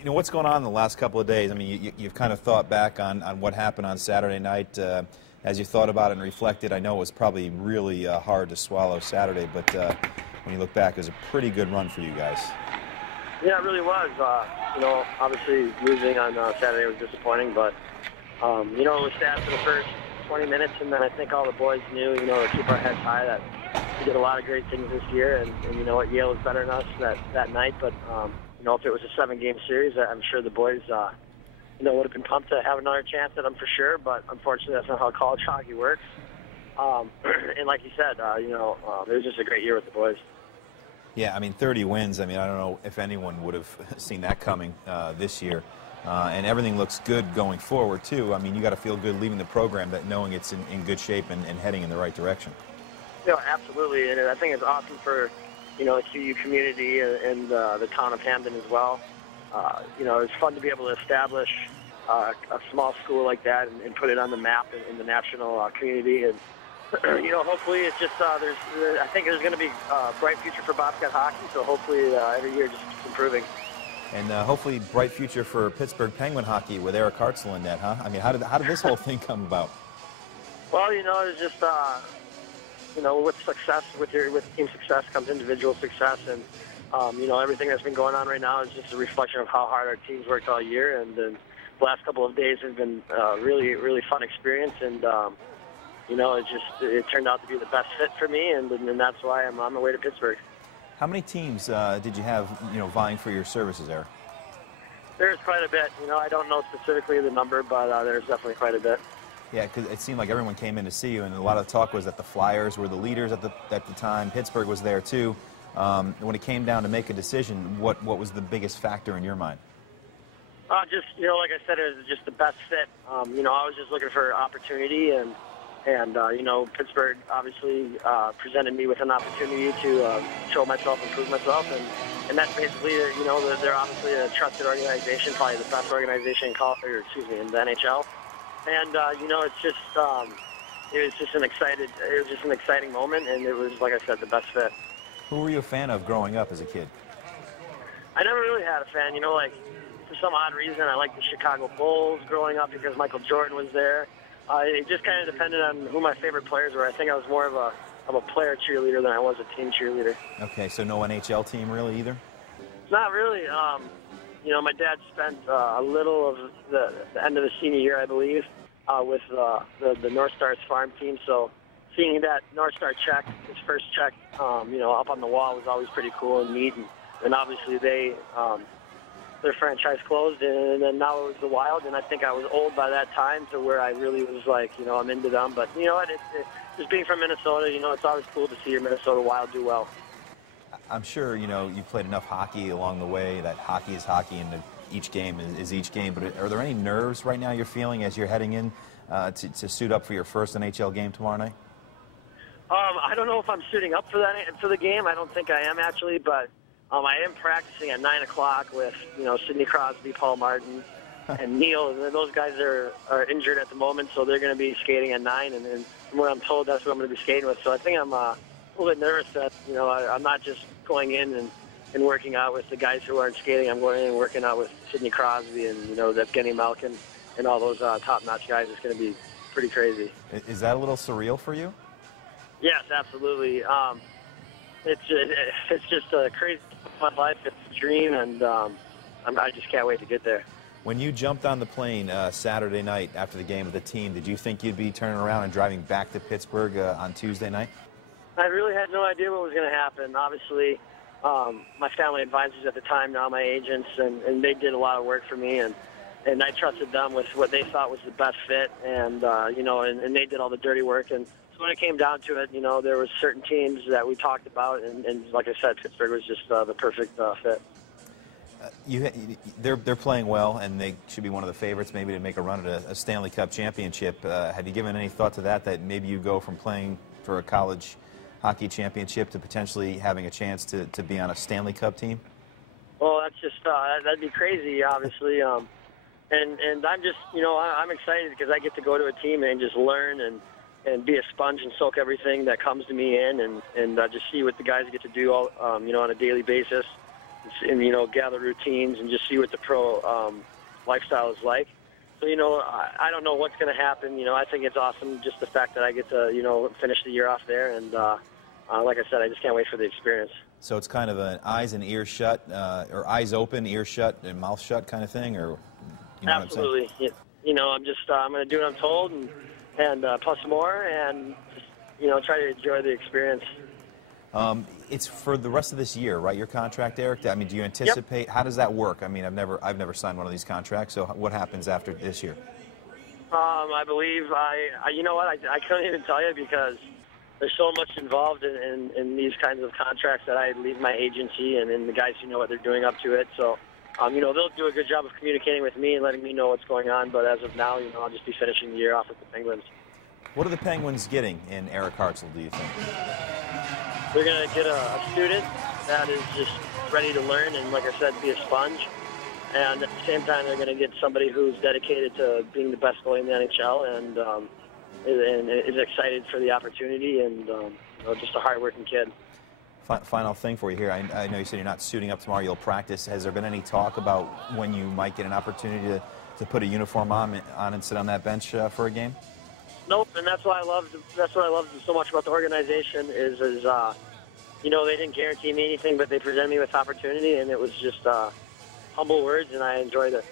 You know, what's going on in the last couple of days? I mean, you've kind of thought back on what happened on Saturday night. As you thought about it and reflected, I know it was probably really hard to swallow Saturday, but when you look back, it was a pretty good run for you guys. Yeah, it really was. You know, obviously losing on Saturday was disappointing, but, you know, it was sad for the first 20 minutes, and then I think all the boys knew, you know, to keep our heads high, that we did a lot of great things this year, and you know what, Yale was better than us that night, but, you know, if it was a 7-game series, I'm sure the boys, you know, would have been pumped to have another chance at them for sure, but unfortunately that's not how college hockey works. And like you said, you know, it was just a great year with the boys. Yeah, I mean, 30 wins. I mean, I don't know if anyone would have seen that coming this year. And everything looks good going forward, too. I mean, you got to feel good leaving the program, that knowing it's in good shape and heading in the right direction. Yeah, absolutely. And I think it's awesome for, you know, the QU community and the town of Hamden as well. You know, it's fun to be able to establish a small school like that and put it on the map in the national community. And, you know, hopefully it's just, I think there's going to be a bright future for Bobcat hockey, so hopefully every year just keeps improving. And hopefully bright future for Pittsburgh Penguin hockey with Eric Hartzell in net, huh? I mean, how did this whole thing come about? Well, you know, it's just, you know, with success, with team success comes individual success, and you know, everything that's been going on right now is just a reflection of how hard our teams worked all year, and the last couple of days have been really, really fun experience, and you know, it turned out to be the best fit for me, and that's why I'm on my way to Pittsburgh. How many teams did you have, you know, vying for your services, Eric? There's quite a bit. You know, I don't know specifically the number, but there's definitely quite a bit. Yeah, because it seemed like everyone came in to see you, and a lot of the talk was that the Flyers were the leaders at the time. Pittsburgh was there too. When it came down to make a decision, what was the biggest factor in your mind? Just, you know, like I said, it was just the best fit. You know, I was just looking for opportunity, and you know, Pittsburgh obviously presented me with an opportunity to show myself, improve myself, and that's basically, you know, they're obviously a trusted organization, probably the best organization in the NHL. And you know, it's just it was just an exciting moment, and it was, like I said, the best fit. Who were you a fan of growing up as a kid? I never really had a fan. You know, like, for some odd reason, I liked the Chicago Bulls growing up because Michael Jordan was there. It just kind of depended on who my favorite players were. I think I was more of a player cheerleader than I was a team cheerleader. Okay, so no NHL team really either? Not really. You know, my dad spent a little of the end of the senior year, I believe, with the North Stars farm team. So seeing that North Star check, his first check, you know, up on the wall was always pretty cool and neat. And obviously their franchise closed, and then now it was the Wild. And I think I was old by that time to where I really was like, you know, I'm into them. But you know what? Just being from Minnesota, you know, it's always cool to see your Minnesota Wild do well. I'm sure, you know, you've played enough hockey along the way that hockey is hockey and each game is each game. But are there any nerves right now you're feeling as you're heading in to suit up for your first NHL game tomorrow night? I don't know if I'm suiting up for the game. I don't think I am, actually. But I am practicing at 9 o'clock with, you know, Sidney Crosby, Paul Martin, and Neil. Those guys are injured at the moment, so they're going to be skating at 9. And from what I'm told, that's what I'm going to be skating with. So I think I'm a little bit nervous that, you know, I'm not just going in and working out with the guys who aren't skating. I'm going in and working out with Sidney Crosby and, you know, Evgeny Malkin and all those top-notch guys. It's going to be pretty crazy. Is that a little surreal for you? Yes, absolutely. It's just a crazy fun life. It's a dream, and I just can't wait to get there. When you jumped on the plane Saturday night after the game with the team, did you think you'd be turning around and driving back to Pittsburgh on Tuesday night? I really had no idea what was going to happen. Obviously, my family advisors at the time, now my agents, and they did a lot of work for me, and I trusted them with what they thought was the best fit, and you know, and they did all the dirty work. And so when it came down to it, you know, there was certain teams that we talked about, and like I said, Pittsburgh was just the perfect fit. They're playing well, and they should be one of the favorites maybe to make a run at a Stanley Cup championship. Have you given any thought to that maybe you go from playing for a college hockey championship to potentially having a chance to be on a Stanley Cup team? Well, that's just that'd be crazy, obviously. And I'm just, you know, I'm excited because I get to go to a team and just learn and be a sponge and soak everything that comes to me in, and just see what the guys get to do all, you know, on a daily basis. and gather routines and just see what the pro lifestyle is like. So, I don't know what's going to happen. I think it's awesome just the fact that I get to, finish the year off there. And like I said, I just can't wait for the experience. So it's kind of an eyes and ears shut, or eyes open, ears shut, and mouth shut kind of thing, or Absolutely. What I'm saying? I'm going to do what I'm told and plus more, and just, try to enjoy the experience. It's for the rest of this year, right? Your contract, Eric. I mean, do you anticipate? Yep. How does that work? I mean, I've never signed one of these contracts. So what happens after this year? I believe you know what? I couldn't even tell you because there's so much involved in these kinds of contracts that I leave my agency and the guys who know what they're doing up to it. So, they'll do a good job of communicating with me and letting me know what's going on. But as of now, I'll just be finishing the year off with the Penguins. What are the Penguins getting in Eric Hartzell, do you think? They're going to get a student that is just ready to learn and, like I said, be a sponge. And at the same time, they're going to get somebody who's dedicated to being the best goalie in the NHL and is excited for the opportunity and just a hard-working kid. Final thing for you here. I know you said you're not suiting up tomorrow. You'll practice. Has there been any talk about when you might get an opportunity to put a uniform on and sit on that bench for a game? Nope, and that's what I loved so much about the organization is they didn't guarantee me anything, but they presented me with opportunity, and it was just humble words, and I enjoyed it.